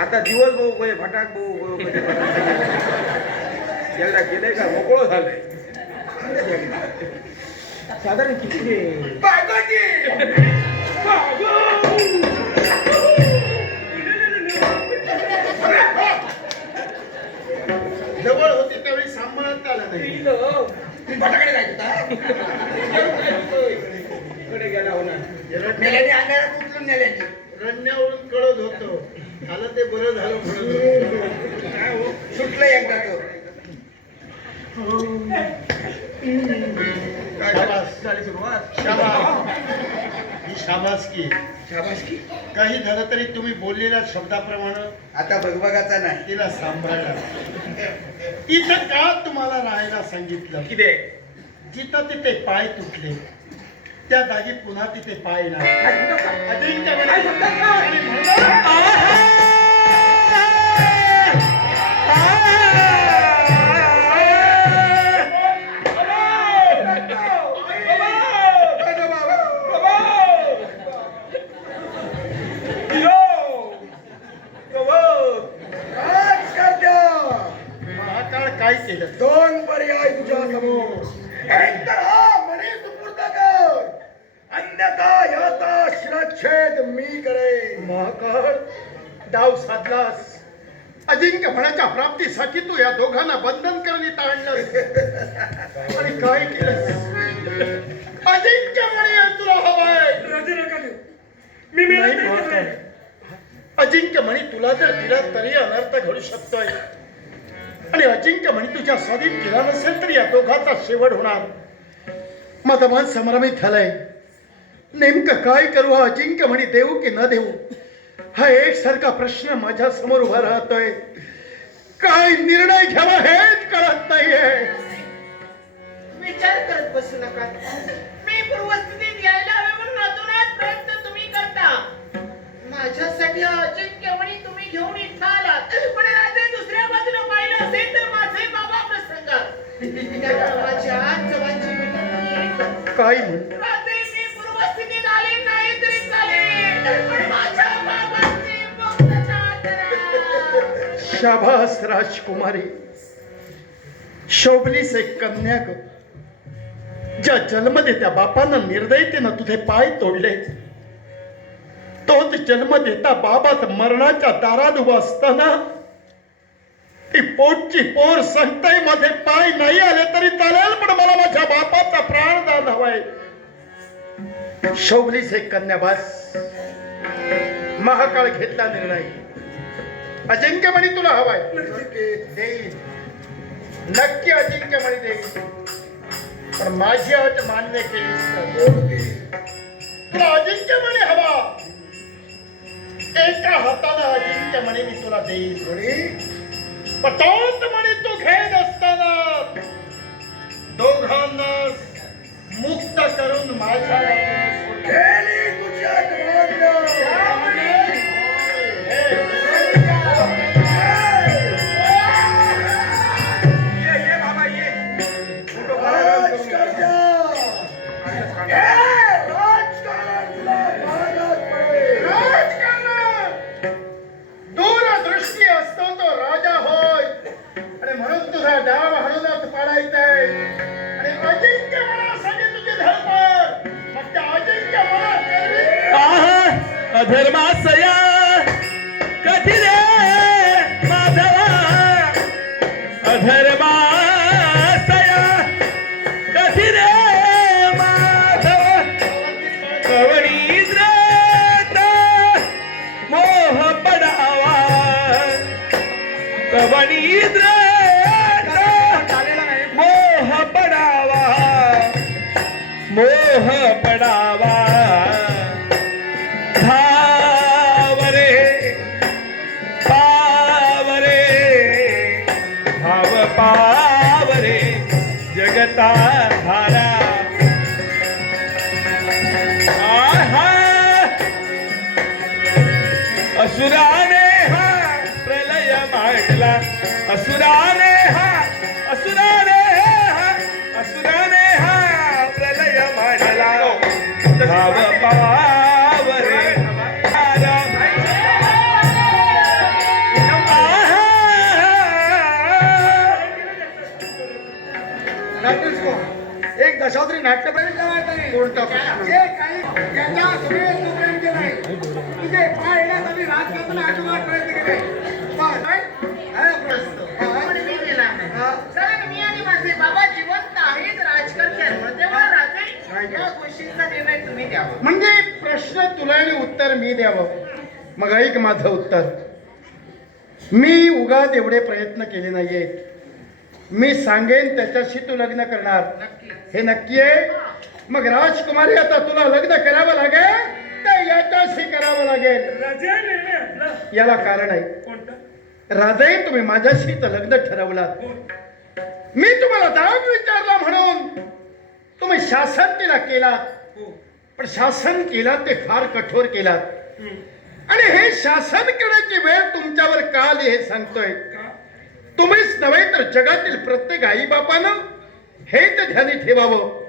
आता दिवस भाऊ कोय फटाक भाऊ कोय त्याला गेले का? मोकळं झालंय. साधारण किती? फटाकडे जायचं गेला हो ना मेल्याने अंधारात उचलून नेल्याने रण्यावरून कळत होतो. आलं ते बरं झालं म्हणत काय हो? सुटलं एकदा तो. काय शाबास. झाली सुरुवात? शाबास. ही. शाबासकी. शाबासकी? काही झालं तरी तुम्ही बोललेल्या शब्दाप्रमाणे आता भगभगाचा नाही. तिला सांभाळला इथं का तुम्हाला राहायला सांगितलं? किती? जिथं तिथे पाय तुटले त्या जागी पुन्हा तिथे पाय नाही. करेन महाकाळ डाव साधलास. अजिंक्य म्हणाच्या प्राप्तीसाठी तू या दोघांना बंधन करण्यात आणलंस. आणि काय केलंस? अजिंक्य म्हणे तुला हवाय. मी नाही. अजिंक्य म्हणे तुला जर दिला तरी अनर्थ घडू शकतोय. आणि अजिंक्य म्हणे तुझ्या स्वाधीन केला नसेल तर या दोघाचा शेवट होणार. माझं मन संभ्रमित झालंय. नेमकं काय करू हा अजिंक्य म्हणे देऊ की न देऊ? हा एकसारखा प्रश्न माझ्यासमोर उभा राहतोय. काय निर्णय घ्यावा हेच कळत नाहीये. विचार करत बसू नका. मी पूर्वस्थितीत यायला हवे म्हणून अतोनात प्रयत्न तुम्ही करता. माझ्यासाठी हा अजिंक्य म्हणी तुम्ही घेऊन इथं आलात. पण रात्री दुसऱ्या बाजूला पाहिलं असेल तर माझे बाबा प्रसंग त्या गावाच्या विनंती काय म्हणत? शाबास राजकुमारी. शोभलीस एक कन्या ग ज्या जन्मदेत्या बापानं निर्दयतेनं तुझे पाय तोडले तोच जन्म देता बाबात मरणाच्या दारात उभा असताना ती पोटची पोर संतयमध्ये पाय नाही आले तरी चालेल पण मला माझ्या बापाचा प्राण दान हवाय. शोभलीस एक कन्या बास. महाकाळ घेतला निर्णय. अजिंक्य म्हणी तुला हवाय. देईल. नक्की अजिंक्य म्हणी देईल. पण माझी अट मान्य तर तुला अजिंक्य म्हणी हवा. एका हाताला अजिंक्य म्हणे मी तुला देईल. म्हणे तू घेत असताना. दोघांना मुक्त करून माझ्या दूरदृष्टी असतो तो राजा होय आणि म्हणून तुझा डाव हणूनच पाडायचा आणि अजिंक्य मनासाठी तुझी धडपड मग त्या अजिंक्य अधर्मासया कवणी मोह पडावा. मोह पडावा. धावरे पावरे भाव पावरे जगता एक दशावधी नाट्यप्रेमी कोणता जे काही त्यांना तुम्ही प्रेम केलाय तुझे पाय येण्यासाठी राजकारणाला अजिबात प्रयत्न केलाय म्हणजे प्रश्न तुला आणि उत्तर मी द्यावं. मग ऐक माझं उत्तर. मी उगाच एवढे प्रयत्न केले नाहीयेत. मी सांगेन त्याच्याशी तू लग्न करणार. हे नक्की आहे? मग राजकुमारी आता तुला लग्न करावं लागेल तर याच्याशी करावं लागेल. याला कारण आहे. राजाई तुम्ही माझ्याशी तर लग्न ठरवलात. मी तुम्हाला दाब विचारला म्हणून. तुम्ही शासन तिला केलात. पण शासन केलात ते फार कठोर केलात. आणि हे शासन करण्याची वेळ तुमच्यावर का आली हे सांगतोय? का? तुम्हीच नव्हे तर जगातील प्रत्येक आई बापानं हे तर ध्यानी ठेवावं.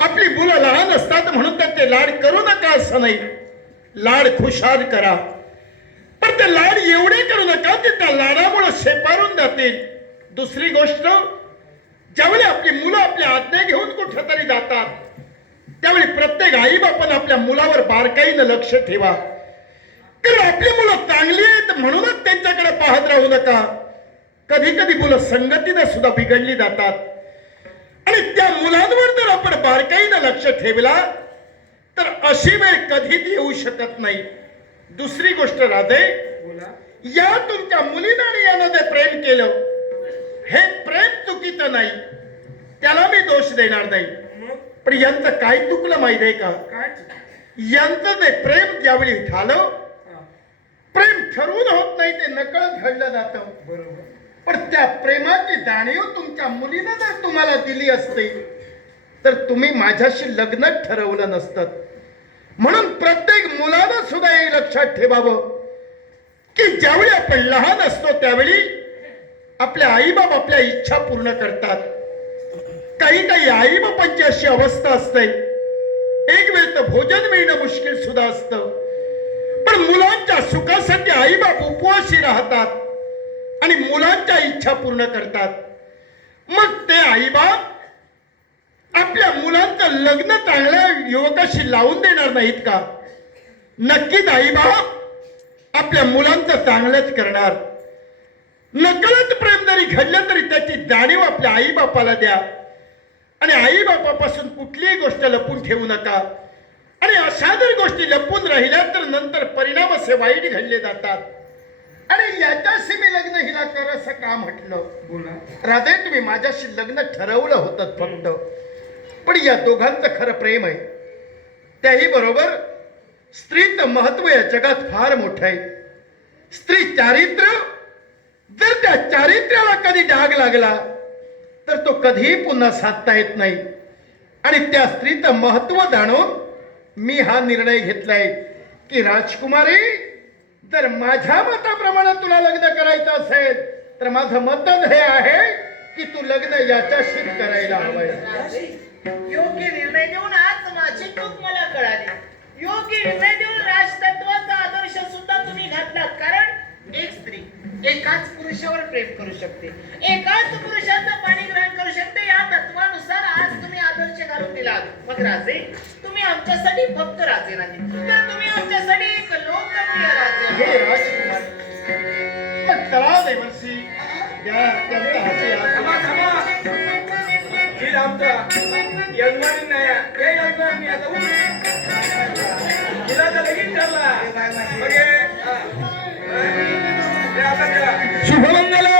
आपली मुलं लहान असतात म्हणून त्यांचे लाड करू नका असं नाही. लाड खुशाल करा. पण ते लाड एवढे करू नका ते त्या लाडामुळे शेपारून जातील. दुसरी गोष्ट ज्यावेळी आपली मुलं आपल्या आज्ञा घेऊन कुठं तरी जातात त्यावेळी प्रत्येक आई बापानं आपल्या मुलावर बारकाईनं लक्ष ठेवा. कारण आपली मुलं चांगली आहेत म्हणूनच त्यांच्याकडे पाहत राहू नका. कधी कधी मुलं संगतीनं सुद्धा बिघडली जातात. आणि त्या मुलांवर जर आपण बारकाईनं लक्ष ठेवला तर अशी वेळ कधीच येऊ शकत नाही. दुसरी गोष्ट राधे बोला. या तुमच्या मुलीनं आणि यानं जे प्रेम केलं हे प्रेम चुकीचं नाही. त्याला मी दोष देणार नाही. पण यांचं काय चुकलं माहिती आहे का? काय यांचं ते प्रेम ज्यावेळी झालं प्रेम ठरवून होत नाही ते नकळत घडलं जातं. बरोबर. पण त्या प्रेमाची जाणीव तुमच्या मुलीनं जर तुम्हाला दिली असते तर तुम्ही माझ्याशी लग्न ठरवलं नसतं. म्हणून प्रत्येक मुलानं सुद्धा हे लक्षात ठेवावं की ज्यावेळी आपण लहान असतो त्यावेळी आपल्या आईबाप आपल्या इच्छा पूर्ण करतात. काही काही आईबापांची अशी अवस्था असते. एक वेळ तर भोजन मिळणं मुश्किल सुद्धा असतं. पण मुलांच्या सुखासाठी आईबाप उपवासी राहतात आणि मुलांच्या इच्छा पूर्ण करतात. मग ते आईबाप आपल्या मुलांचं लग्न चांगल्या युवकाशी लावून देणार नाहीत का? नक्कीच आईबाप आपल्या मुलांचं चांगलंच करणार. नकळत प्रेम जरी घडलं तरी त्याची जाणीव आपल्या आईबापाला द्या. आणि आईबापापासून कुठलीही गोष्ट लपून ठेवू नका. आणि अशा जर गोष्टी लपून राहिल्या तर नंतर परिणाम असे वाईट घडले जातात. आणि याच्याशी मी लग्न हिला कर असं का म्हटलं? बोला. राधे तुम्ही माझ्याशी लग्न ठरवलं होतं फक्त. पण या दोघांचं खरं प्रेम आहे. त्याही बरोबर स्त्रीचं महत्त्व या जगात फार मोठं आहे. स्त्री चारित्र्य जर त्या चारित्र्याला कधी डाग लागला तर तो कधीही पुन्हा साधता येत नाही. आणि त्या स्त्रीचं महत्त्व जाणून मी हा निर्णय घेतलाय की राजकुमारी जर माझ्या मताप्रमाणे तुला लग्न करायचं असेल तर माझं मतच हे आहे की तू लग्न याच्याशी करायला हवंय. योग्य निर्णय देऊन आज माझी चूक मला कळाली. योग्य निर्णय देऊन राजतत्वाचा आदर्श सुद्धा तुम्ही घातला. एकाच पुरुषावर प्रेम करू शकते. एकाच पुरुषाचं पाणी ग्रहण करू शकते. या तत्वानुसार आज तुम्ही आदर्श घालून दिलात. मग राजे तुम्ही आमच्यासाठी फक्त राजे नाही तर तुम्ही आमच्यासाठी एक लोकप्रिय राजे. हिला तर ठरला. शुभमंगल